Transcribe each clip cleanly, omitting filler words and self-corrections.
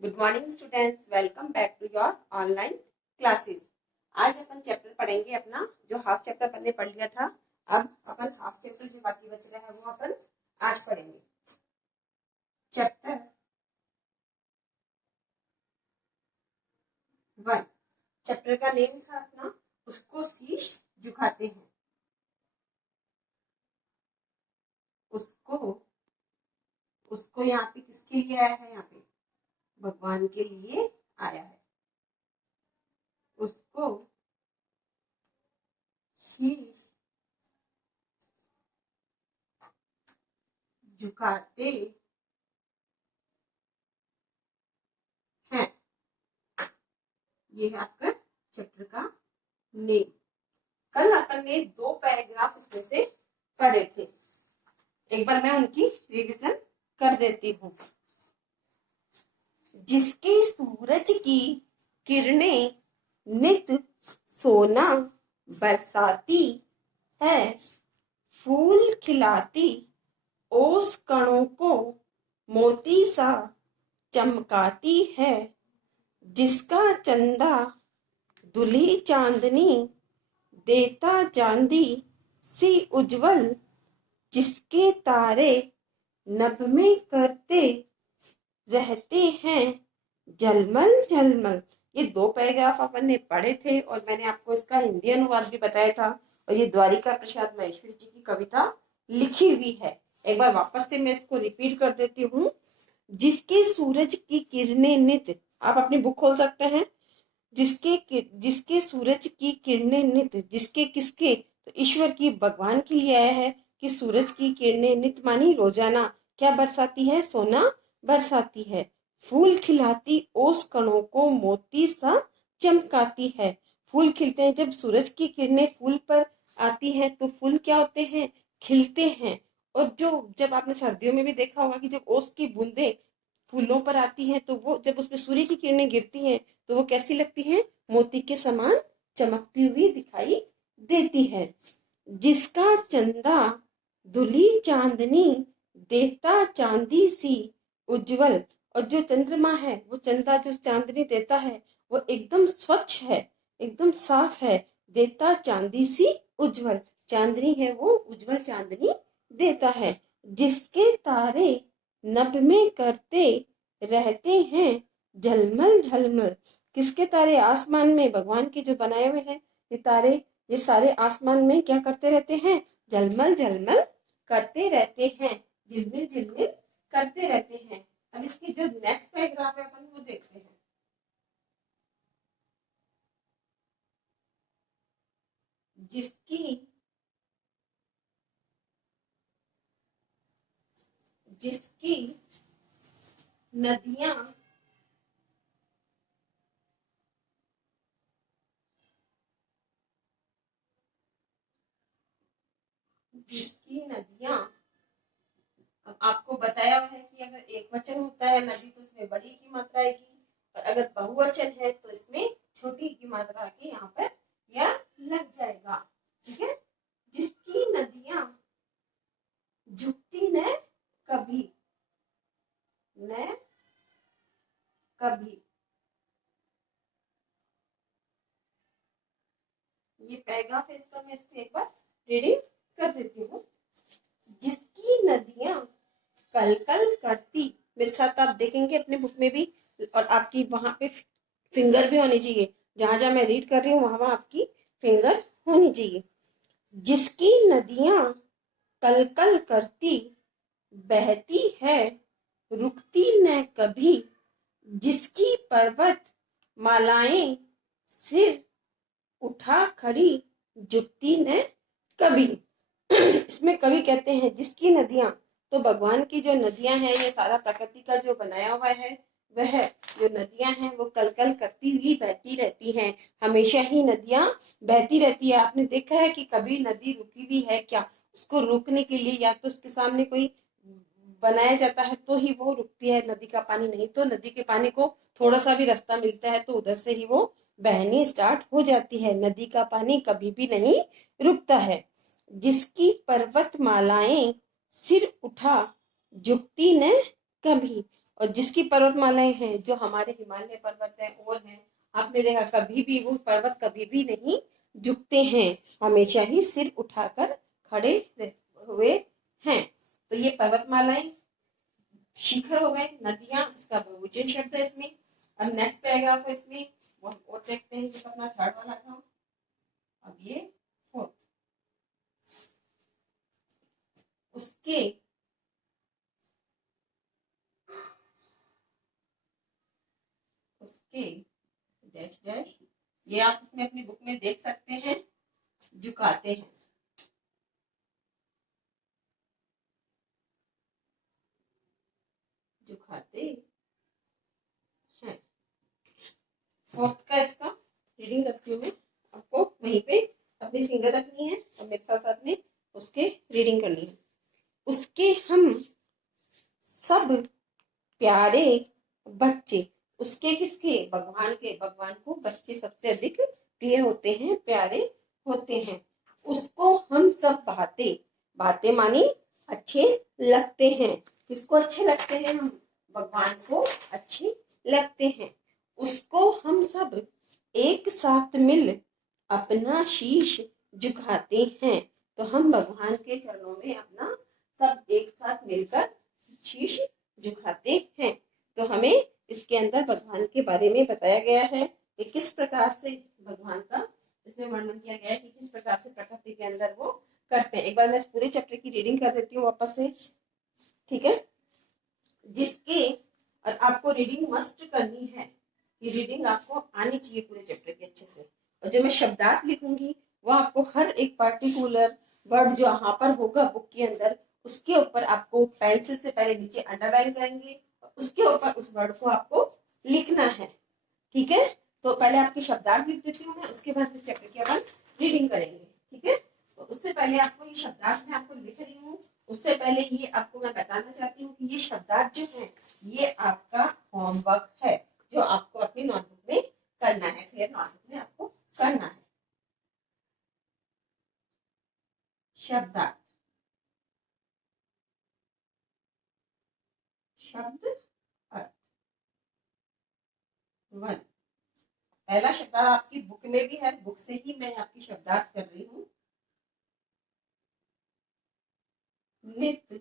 Good morning students, welcome back to your online classes. आज अपन chapter पढ़ेंगे अपना जो हाफ चैप्टर अपन ने पढ़ लिया था। अब अपन हाफ चैप्टर जो बाकी बच रहा है वो अपन आज पढ़ेंगे। चैप्टर 1। चैप्टर का नेम था अपना उसको शीश झुकाते हैं। उसको उसको यहाँ पे किसके लिए आया है? यहाँ पे भगवान के लिए आया है। उसको शीश झुकाते हैं। ये है आपका चैप्टर का नेम। कल अपन ने 2 पैराग्राफ इसमें से पढ़े थे। एक बार मैं उनकी रिवीजन कर देती हूँ। जिसके सूरज की किरणें नित सोना बरसाती है, फूल खिलाती ओस कणों को मोती सा चमकाती है, जिसका चंदा दुल्ही चांदनी देता चांदी सी उज्जवल, जिसके तारे नभ में करते रहते हैं झलमल झलमल। ये 2 पैराग्राफ अपन ने पढ़े थे और मैंने आपको इसका हिंदी अनुवाद भी बताया था। और ये द्वारिका प्रसाद महेश्वरी जी की कविता लिखी हुई है। एक बार वापस से मैं इसको रिपीट कर देती हूँ। जिसके सूरज की किरणें नित, आप अपनी बुक खोल सकते हैं। जिसके सूरज की किरणें नित, जिसके किसके? तो ईश्वर की, भगवान के लिए आया है कि सूरज की किरणें नित मानी रोजाना क्या बरसाती है? सोना बरसाती है। फूल खिलाती ओस कणों को मोती सा चमकाती है। फूल खिलते हैं जब सूरज की किरणें फूल पर आती हैं तो फूल क्या होते हैं? खिलते हैं। और जब आपने सर्दियों में भी देखा होगा कि जब ओस की बूंदें फूलों पर आती हैं तो वो जब उसमें सूर्य की किरणें गिरती हैं तो वो कैसी लगती हैं? मोती के समान चमकती हुई दिखाई देती है। जिसका चंदा दुली चांदनी देता चांदी सी उज्जवल, और जो चंद्रमा है वो चंदा जो चांदनी देता है वो एकदम स्वच्छ है, एकदम साफ है। देता चांदी सी उज्जवल, चांदनी है वो उज्जवल चांदनी देता है। जिसके तारे नभ में करते रहते हैं झलमल झलमल। किसके तारे? आसमान में भगवान के जो बनाए हुए हैं ये तारे, ये सारे आसमान में क्या करते रहते हैं? झलमल झलमल करते रहते हैं, झिलमिल झिलमिल करते रहते हैं। अब इसकी जो नेक्स्ट पैराग्राफ है अपन वो देखते हैं। जिसकी जिसकी नदियां जिसकी नदियां, अब आपको बताया है कि अगर एक वचन होता है नदी तो इसमें बड़ी की मात्रा आएगी, और अगर बहुवचन है तो इसमें छोटी की मात्रा आके यहाँ पर या लग जाएगा। ठीक है। जिसकी नदियां झुकती न कभी न कभी। ये पैराग्राफ है, इसका मैं इसको एक बार रीडिंग कर देती हूँ। जिसकी नदियां कल कल करती, मेरे साथ आप देखेंगे अपने बुक में भी, और आपकी वहां पे फिंगर भी होनी चाहिए। जहां जहां मैं रीड कर रही हूँ वहां आपकी फिंगर होनी चाहिए। जिसकी नदियां कल कल करती बहती है रुकती न कभी, जिसकी पर्वत मालाएं सिर उठा खड़ी झुकती न कभी। इसमें कवि कहते हैं जिसकी नदियां, तो भगवान की जो नदियां हैं, ये सारा प्रकृति का जो बनाया हुआ है वह जो नदियां हैं वो कल कल करती हुई बहती रहती हैं। हमेशा ही नदियां बहती रहती है। आपने देखा है कि कभी नदी रुकी हुई है क्या? उसको रोकने के लिए या तो उसके सामने कोई बनाया जाता है तो ही वो रुकती है नदी का पानी, नहीं तो नदी के पानी को थोड़ा सा भी रास्ता मिलता है तो उधर से ही वो बहनी स्टार्ट हो जाती है। नदी का पानी कभी भी नहीं रुकता है। जिसकी पर्वत मालाएं सिर उठा झुकती न कभी, और जिसकी पर्वतमालाएं हैं, जो हमारे हिमालय पर्वत है और हैं, आपने देखा कभी भी वो पर्वत कभी भी नहीं झुकते हैं, हमेशा ही सिर उठाकर खड़े हुए हैं। तो ये पर्वतमालाएं, शिखर हो गए, नदियां, इसका बहुवचन शब्द है इसमें। अब नेक्स्ट पैराग्राफ है इसमें, और देखते हैं, ये अपना थर्ड वाला था, अब ये फोर्थ। उसके उसके डैश डैश, ये आप उसमें अपनी बुक में देख सकते हैं, झुकाते हैं, झुकाते हैं। फोर्थ का इसका रीडिंग करती हूँ मैं, आपको वहीं पे अपनी फिंगर रखनी है और मेरे साथ साथ में उसके रीडिंग करनी है। उसके हम सब प्यारे बच्चे, उसके किसके, भगवान के, भगवान को बच्चे सबसे अधिक प्रिय होते हैं, प्यारे होते हैं। उसको हम सब भाते, भाते मानी अच्छे लगते हैं। किसको अच्छे लगते हैं, हम भगवान को अच्छे लगते हैं। उसको हम सब एक साथ मिल अपना शीश झुकाते हैं। तो हम भगवान के चरणों में अपना सब एक साथ मिलकर शीश झुकाते हैं। तो हमें इसके अंदर भगवान के बारे में बताया गया है कि किस प्रकार से भगवान का इसमें वर्णन किया गया है कि किस प्रकार से प्रकृति के अंदर वो करते हैं। एक बार मैं इस पूरे चैप्टर की रीडिंग कर देती हूँ वापस से, ठीक है। जिसके, और आपको रीडिंग मस्ट करनी है, ये रीडिंग आपको आनी चाहिए पूरे चैप्टर की अच्छे से। और जो मैं शब्दार्थ लिखूंगी वो आपको हर एक पर्टिकुलर वर्ड जो यहाँ पर होगा बुक के अंदर, उसके ऊपर आपको पेंसिल से पहले नीचे अंडरलाइन करेंगे, उसके ऊपर उस वर्ड को आपको लिखना है, ठीक है। तो पहले आपकी शब्दार्थ लिख देती हूँ मैं, उसके बाद इस चैप्टर की अपन रीडिंग करेंगे, ठीक है। तो उससे पहले आपको ये शब्दार्थ मैं आपको लिख रही हूँ, उससे पहले ये आपको मैं बताना चाहती हूँ कि ये शब्दार्थ जो है ये आपका होमवर्क है, जो आपको अपनी नोटबुक में करना है, फिर नोटबुक में आपको करना है। शब्दार्थ, शब्द अर्थ। वन, पहला शब्दार्थ आपकी बुक में भी है, बुक से ही मैं आपकी शब्दार्थ कर रही हूँ। नित्य,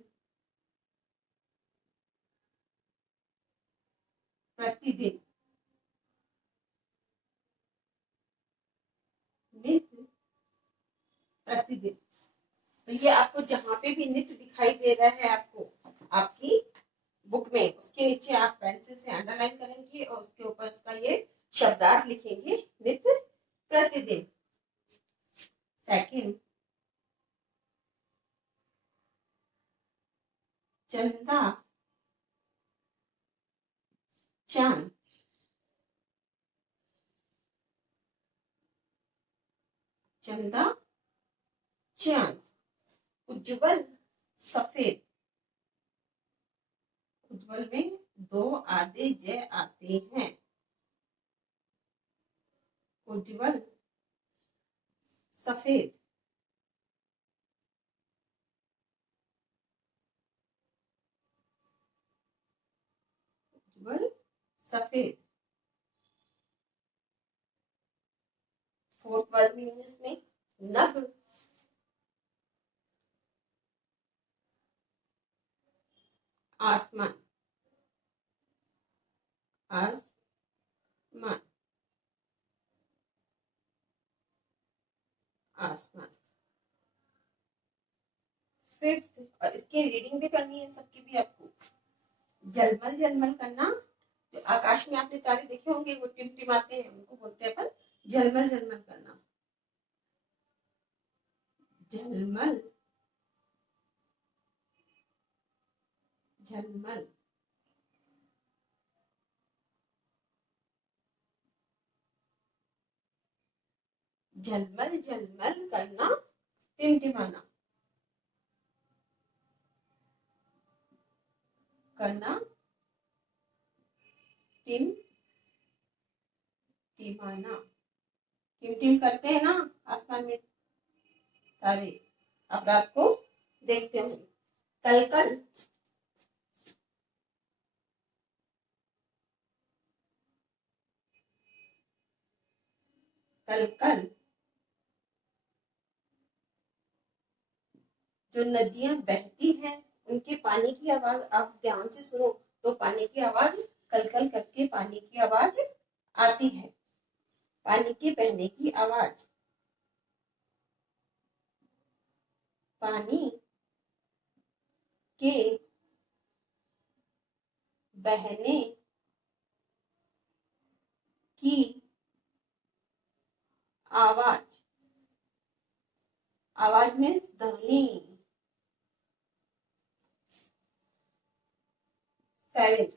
प्रतिदिन, नित्य प्रतिदिन। तो ये आपको जहां पे भी नित्य दिखाई दे रहा है आपको आपकी बुक में, उसके नीचे आप पेंसिल से अंडरलाइन करेंगे और उसके ऊपर उसका ये शब्दार्थ लिखेंगे, नित्य प्रतिदिन। सेकंड, चंदा चांद, चंदा चांद। उज्जवल सफेद, उज्जवल में दो आधे जय आते हैं। उज्जवल सफेद, उज्जवल सफेद। फोर्थ वर्ड मीनिंग इसमें नभ, आसमान, आसमान, आसमान। फिफ्थ, और इसकी रीडिंग भी करनी है सबकी भी आपको। जलमल, जलमल करना, जो आकाश में आपने तारे देखे होंगे वो टिमटिमाते हैं, उनको बोलते हैं अपन जलमल, जलमल करना। झलमल, झलमल। झलमल, झलमल करना, टिमटिमाना, करना, टिम टिमाना। टिम टिम करते हैं ना आसमान में तारे, आप रात को देखते होंगे। कल कल, कल कल। जो नदियां बहती हैं उनके पानी की आवाज आप ध्यान से सुनो तो पानी की आवाज कल कल करके पानी की आवाज आती है। पानी के बहने की आवाज, पानी के बहने की आवाज, आवाज मीन्स ध्वनि। 7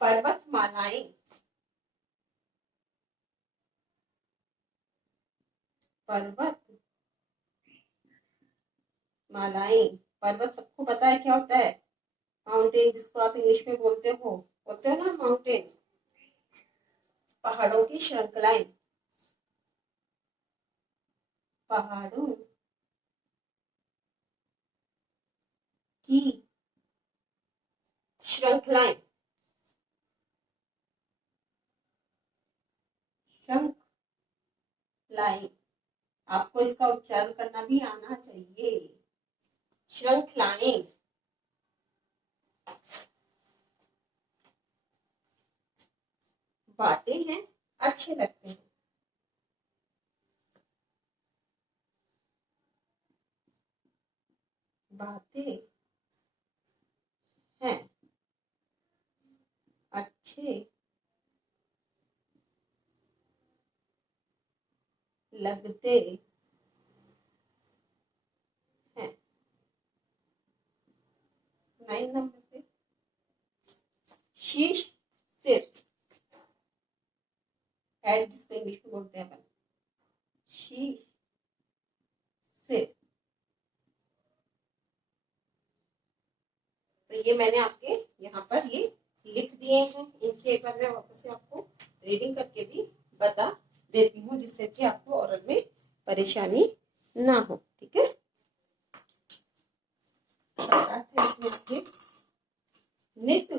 पर्वतमालाएं, पर्वत मालाएं। पर्वत सबको पता है क्या होता है, माउंटेन जिसको आप इंग्लिश में बोलते हो ना माउंटेन। पहाड़ों की श्रृंखलाएं, पहाड़ों की श्रृंखलाएं, श्रृंखलाएं। आपको इसका उच्चारण करना भी आना चाहिए, श्रृंखलाएं। बातें हैं, अच्छे लगते हैं, बातें हैं, अच्छे लगते हैं। 9 नंबर पे शीश, सिर, हेड जिसको इंग्लिश में बोलते हैं अपन, शीश, सिर। तो ये मैंने आपके यहाँ पर ये लिख दिए हैं। इनके एक बार मैं वापस से आपको रीडिंग करके भी बता देती हूँ जिससे कि आपको और में परेशानी ना हो। ठीक है, नित्य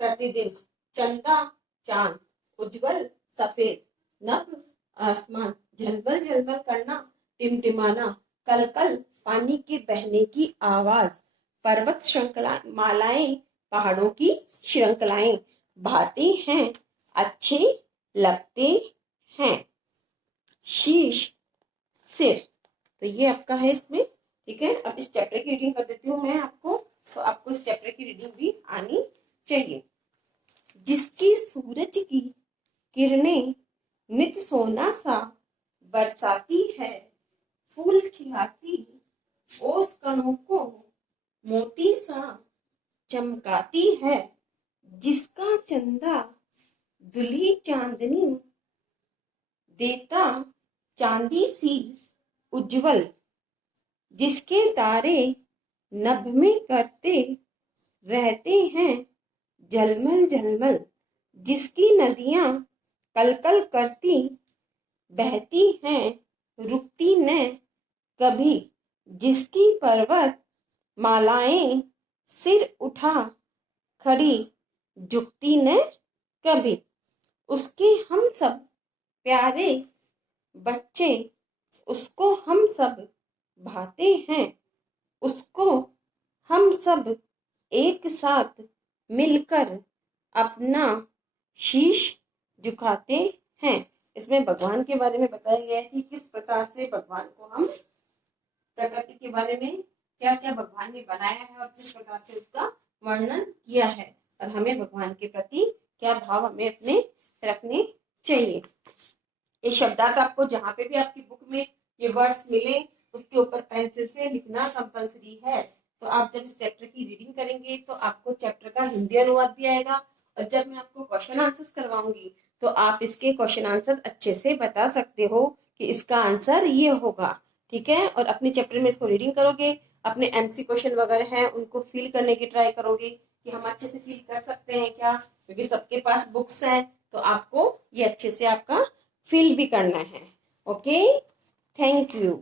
प्रतिदिन, चंदा चांद, उज्जवल सफेद, नभ आसमान, झलमल झलमल करना, टिमटिमाना, कल कल पानी के बहने की आवाज, पर्वत श्रृंखला मालाएं, पहाड़ों की श्रृंखलाएं, भाते हैं, अच्छे लगते हैं, शीश, सिर। तो ये आपका है इसमें। ठीक है, अब इस चैप्टर की रीडिंग कर देती हूँ मैं आपको, तो आपको इस चैप्टर की रीडिंग भी आनी चाहिए। जिसकी सूरज की किरणें नित सोना सा बरसाती है, फूल खिलाती ओस कणों को मोती सा चमकाती है, जिसका चंदा दुल्ही चांदनी देता चांदी सी उज्जवल, जिसके तारे नभ में करते रहते हैं झलमल झलमल, जिसकी नदियां कल कल करती बहती हैं रुकती न कभी, जिसकी पर्वत मालाएं सिर उठा खड़ी झुकती न कभी, उसके हम सब प्यारे बच्चे, उसको हम सब भाते हैं, उसको हम सब एक साथ मिलकर अपना शीश झुकाते हैं। इसमें भगवान के बारे में बताया गया है कि किस प्रकार से भगवान को हम, प्रकृति के बारे में क्या क्या भगवान ने बनाया है और किस प्रकार से उसका वर्णन किया है, और हमें भगवान के प्रति क्या भाव हमें अपने रखने चाहिए। ये शब्दार्थ आपको जहाँ पे भी आपकी बुक में ये वर्ड्स मिले उसके ऊपर पेंसिल से लिखना कंपलसरी है। तो आप जब इस चैप्टर की रीडिंग करेंगे तो आपको चैप्टर का हिंदी अनुवाद भी आएगा, और जब मैं आपको क्वेश्चन आंसर्स करवाऊंगी तो आप इसके क्वेश्चन आंसर अच्छे से बता सकते हो कि इसका आंसर ये होगा। ठीक है, और अपने चैप्टर में इसको रीडिंग करोगे, अपने एमसी क्वेश्चन वगैरह हैं उनको फिल करने की ट्राई करोगे कि हम अच्छे से फिल कर सकते हैं क्या, क्योंकि सबके पास बुक्स हैं तो आपको ये अच्छे से आपका फिल भी करना है। Okay, thank you.